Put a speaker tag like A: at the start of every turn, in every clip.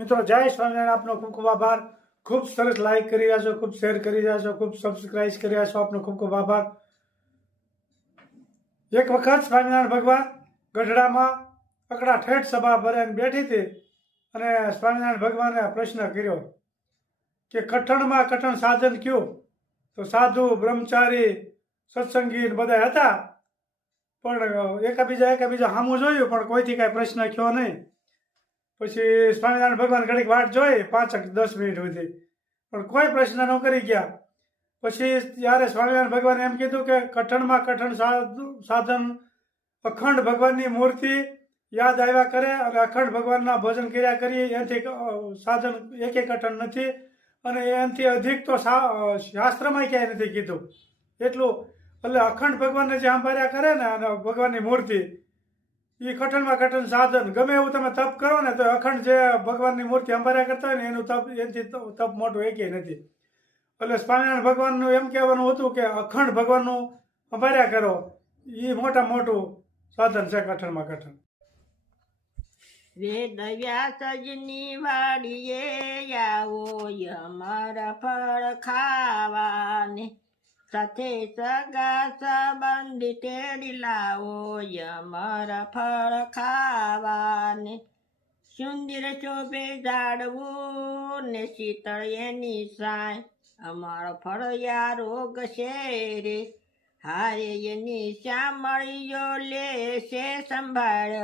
A: મિત્રો, જય સ્વામિનારાયણ. આપનો ખૂબ ખૂબ આભાર. ખૂબ સરસ લાઈક કરી રહ્યા છો, ખૂબ શેર કરી રહ્યા છો, ખૂબ સબસ્ક્રાઇબ કરી રહ્યા છો. આપનો ખૂબ ખૂબ આભાર. એક વખત સ્વામિનારાયણ ભગવાન ગઢડામાં અકડા ઠેઠ સભા ભરાઈને બેઠી હતી અને સ્વામિનારાયણ ભગવાને પ્રશ્ન કર્યો કે કઠણમાં કઠણ સાધન કયું? તો સાધુ, બ્રહ્મચારી, સત્સંગી બધા હતા. પણ એકાબીજા એકાબીજા સામું જોયું, પણ કોઈથી કાંઈ પ્રશ્ન કયો નહીં. પછી સ્વામિનારાયણ ભગવાન ઘડીક વાટ જોઈ પાંચ દસ મિનિટ સુધી. પણ કોઈ પ્રશ્ન ન કરી ગયા. પછી ત્યારે સ્વામિનારાયણ ભગવાને એમ કીધું કે કઠણમાં કઠણ સાધ- સાધન, અખંડ ભગવાનની મૂર્તિ યાદ આવ્યા કરે અને અખંડ ભગવાનના ભજન કર્યા કરીએ, એનાથી સાધન એકે કઠણ નથી અને એનાથી અધિક તો શાસ્ત્રમાં ક્યાંય નથી કીધું. એટલું, એટલે અખંડ ભગવાનને જે સાંભળ્યા કરે ને અને ભગવાનની મૂર્તિ એ કઠણમાં કઠણ સાધન. ગમે એવું તમે તપ કરો ને, તો અખંડ જે ભગવાનની મૂર્તિ અંબાર્યા કરતા હોય ને, એનું તપ, એનાથી તપ મોટું એકેય નથી. એટલે સ્વામિનારાયણ ભગવાનનું એમ કહેવાનું હતું કે, અખંડ ભગવાનનું અંબાર્યા કરો. એ મોટા મોટું સાધન છે કઠણમાં કઠણ.
B: વેદ વ્યાસજની વાડીએ આવો અમારા ફળ ખાવાને. સાથે સગા સંબંધી તેડી લાવો અમારા ફળ ખાવાને. સુંદર શોભે ઝાડવું ને શીતળ એની સાય અમારો ફળિયા રોગ છે રે હારે એની શ્યામળીઓ લેશે સંભાળ.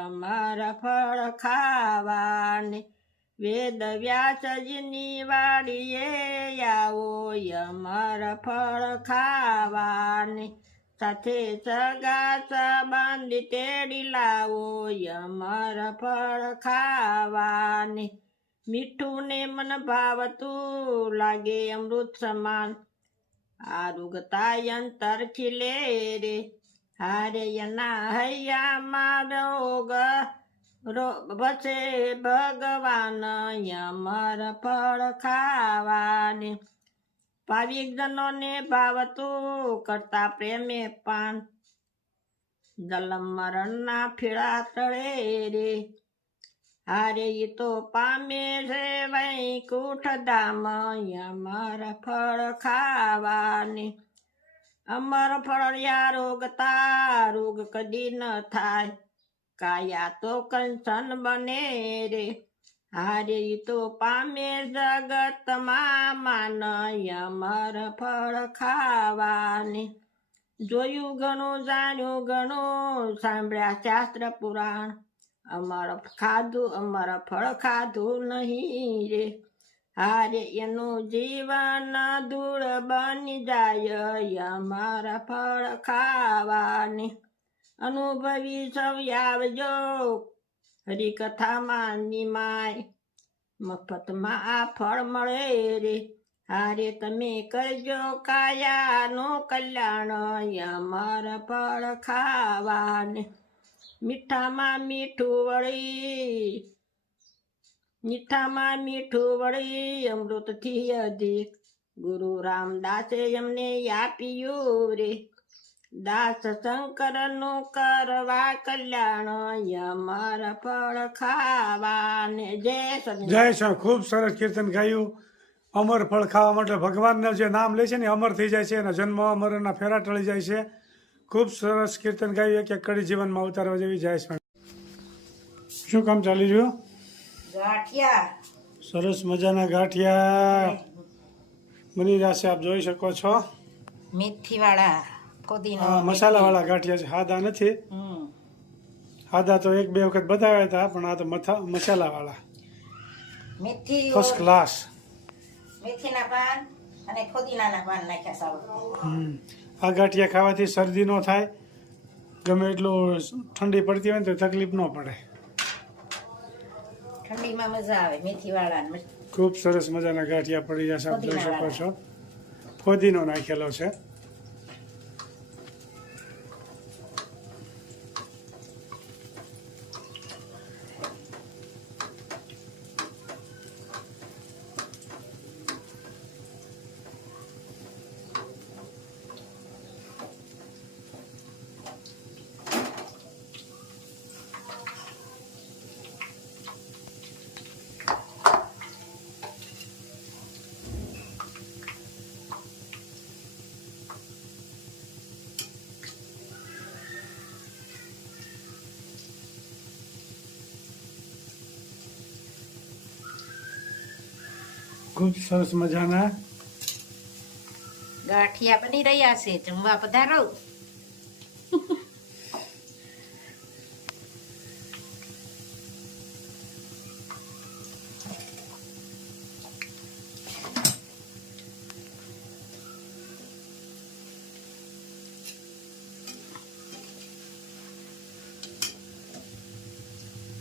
B: અમારા ફળ ખાવાને. વેદ વ્યાસજીની વાડીએ આવો યમર ફળ ખાવાને. સાથે સગા સંબંધી તેડી લાવો યમર ફળ ખાવાને. મીઠું ને મન ભાવતું લાગે અમૃત સમાન. આરુગતા અંતર ખીલે રે. હારે એના હૈયામાં રોગ રોગ બસે ભગવાન યમર ફળ ખાવાને. ભાવિક જનોને ભાવતું કરતા પ્રેમે પાન જલમ મરણના ફેરા તળે રે. હારે ઈ તો પામે છે વૈકુંઠ ધામ અમારા ફળ ખાવાને. અમર ફળિયા રોગતા રોગ કદી ન થાય. કાયા તો કંચન બને રે. હારે તો પામે જગતમાં માન અમર ફળ ખાવાને. જોયું ઘણું, જાણ્યું ઘણું, સાંભળ્યા શાસ્ત્ર પુરાણ. અમાર ખાધું, અમારા ફળ ખાધું નહીં રે. હારે એનું જીવન દૂર બની જાય અમારા ફળ ખાવાને. અનુભવી સૌ આવજો હરિકથામાં નિમાય. મફતમાં આ ફળ મળે રે. હારે તમે કરજો કાયાનું કલ્યાણ. અમાર ફળ ખાવાને. મીઠામાં મીઠું વળી. મીઠામાં મીઠું વળી અમૃતથી અધિક. ગુરુ રામદાસે એમને આપ્યું રે. દાસ શંકરનું કરવા કલ્યાણ અમારા ફળ ખાવાને જય
A: જય સ્વામી ખૂબ સરસ કીર્તન ગાયું. અમર ફળ ખાવા માટે ભગવાનના જે નામ લે છે ને અમર થઈ જાય છે. એના જન્મ અમરના ફેરા ટળી જાય છે. ખૂબ સરસ કીર્તન ગાયું. એક એક કડી જીવનમાં ઉતારવા જેવી જાય છે શું કામ ચાલી રહ્યું?
B: ગાંઠિયા.
A: સરસ મજાના ગાંઠિયા. બની રહ્યા આપ જોઈ શકો છો.
B: મેથી વાળા પુદીનો
A: આ મસાલાવાળા ગાંઠિયા છે. હાદા નથી. હાદા તો એક બે વખત બતાવ્યા હતા પણ આ તો મથા મસાલાવાળા.
B: મેથી
A: ફર્સ્ટ ક્લાસ
B: મેથીના પાન અને ફુદીનાના પાન નાખ્યા સાવ.
A: હમ. આ ગાંઠિયા ખાવાથી શરદી ન થાય. ગમે એટલું ઠંડી પડતી હોય ને તો તકલીફ ન પડે.
B: ઠંડીમાં મજા આવે મેથી વાળા
A: ખૂબ સરસ મજાના ગાંઠિયા પડી જશે આપ જોઈ શકો છો. ફોદીનો નાખેલો છે. ખૂબ સરસ મજાના.
C: ગાંઠિયા બની રહ્યા છે જમવા પધારો.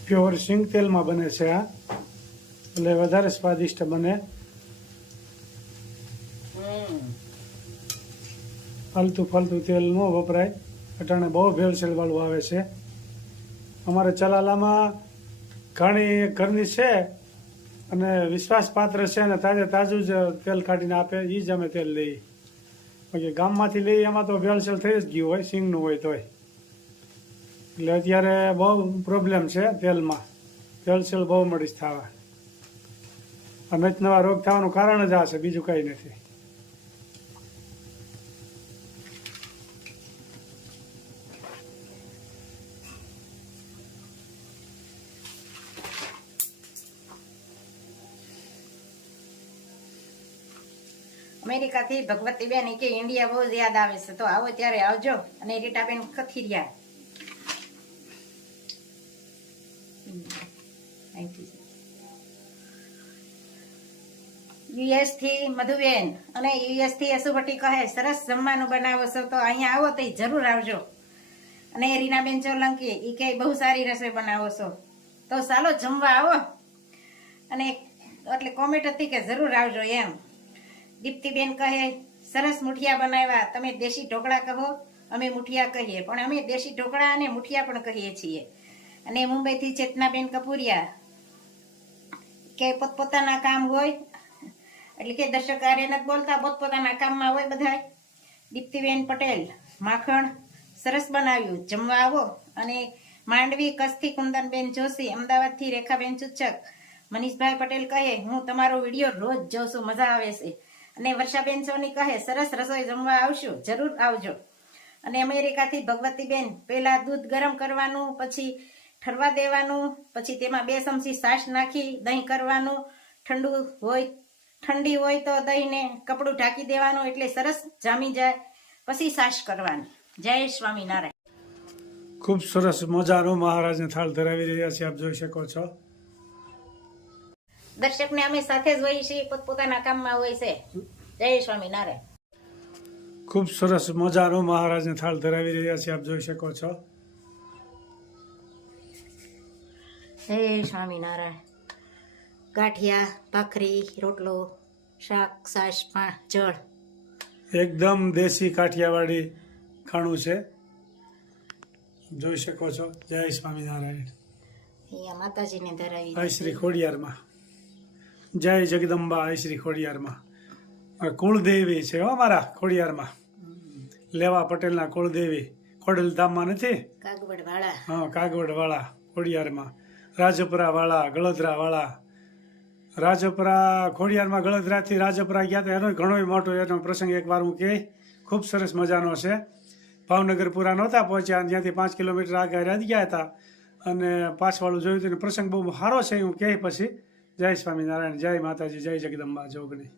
A: પ્યોર સિંગ તેલમાં બને છે આ. એટલે વધારે સ્વાદિષ્ટ બને. ફાલતુ ફાલતું તેલ ન વપરાય. અટાણે બહુ ભેળસેળવાળું આવે છે. અમારે ચલાલામાં ઘણી ઘરની છે અને વિશ્વાસપાત્ર છે અને તાજે તાજું જ તેલ કાઢીને આપે એ જ અમે તેલ લઈએ. બાકી ગામમાંથી લઈએ, એમાં તો ભેળસેળ થઈ જ ગયું હોય, સિંગનું હોય તોય. એટલે અત્યારે બહુ પ્રોબ્લેમ છે તેલમાં. ભેળસેળ બહુ મળી જ થવા. આ નવા રોગ થવાનું કારણ જ આ છે, બીજું કંઈ નથી.
C: અમેરિકાથી ભગવતીબેન કે ઇન્ડિયા બહુ યાદ આવે છે. તો આવો ત્યારે આવજો અને રીટાબેન કથિરિયા યુએસથી મધુબેન અને યુએસથી યશુભટ્ટી કહે, સરસ જમવાનું બનાવો છો તો અહીંયા આવો તો જરૂર આવજો. અને રીનાબેન ચોલંકી એ કે બહુ સારી રસોઈ બનાવો છો. તો ચાલો જમવા આવો. અને એટલે કોમેન્ટ હતી કે જરૂર આવજો એમ. દીપ્તિબેન કહે, સરસ મુઠિયા બનાવ્યા. તમે દેશી ઢોકળા કહો, અમે મુઠિયા કહીએ. પણ અમે દેશી ઢોકળા અને મુઠિયા પણ કહીએ છીએ. અને મુંબઈથી ચેતનાબેન કપૂરિયા કે, પોતપોતાના કામ હોય. એટલે કે, દર્શક આર્ય નથી બોલતા, પોતપોતાના કામમાં હોય બધાય. દીપ્તિબેન પટેલ, માખણ સરસ બનાવ્યું. જમવા આવો. અને માંડવી કચ્છથી કુંદનબેન જોશી, અમદાવાદથી રેખાબેન ચુચક મનીષભાઈ પટેલ કહે, હું તમારો વીડિયો રોજ જોઉં છું. મજા આવે છે. અને વર્ષાબેન સોની કહે, સરસ રસોઈ જમવા આવશું, જરૂર આવજો. અને અમેરિકાથી ભગવતીબેન પહેલાં દૂધ ગરમ કરવાનું, પછી ઠરવા દેવાનું, પછી તેમાં બે ચમચી સાસ નાખી દહીં કરવાનું. ઠંડુ હોય, ઠંડી હોય તો દહીંને કપડું ઢાંકી દેવાનું એટલે સરસ જામી જાય. પછી સાસ કરવાની. જય સ્વામિનારાયણ.
A: ખૂબ સરસ મજાનો મહારાજને થાળ ધરાવી રહ્યા છે, આપ જોઈ શકો છો.
C: દર્શકને અમે સાથે જ હોઈએ છીએ પોતપોતાના કામમાં હોય છે. જય સ્વામિનારાયણ.
A: ખૂબ સરસ મજાનો મહારાજને થાળ ધરાવી રહ્યા છે આપ જોઈ શકો છો.
C: જય સ્વામિનારાયણ. ગાંઠિયા ભાખરી રોટલો શાક સાસ જળ.
A: એકદમ દેશી કાઠિયાવાડી ખાણું છે. જોઈ શકો છો. જય સ્વામિનારાયણ.
C: અહીંયા માતાજીને ધરાવી
A: શ્રી ખોડિયારમાં. જય જગદંબા શ્રી ખોડિયારમાં. કુળદેવી છે હો મારા ખોડિયારમાં. લેવા પટેલના કુળદેવી ખોડલધામમાં નથી?
C: કાગવડ વાળા
A: ખોડિયારમાં કાગવડવાળા ખોડિયારમાં. ગળદરા વાળા રાજપરા ખોડિયારમાં ગળદરાથી રાજપરા ગયા હતા એનો ઘણો મોટો એનો પ્રસંગ એકવાર હું કહે ખૂબ સરસ મજાનો છે. ભાવનગર પૂરા નહોતા પહોંચ્યા ત્યાંથી પાંચ કિલોમીટર આગળ ગયા હતા. અને પાછવાળું જોયું હતું પ્રસંગ બહુ સારો છે હું કહે પછી. જય સ્વામિનારાયણ જય માતાજી જય જગદંબા જોગણી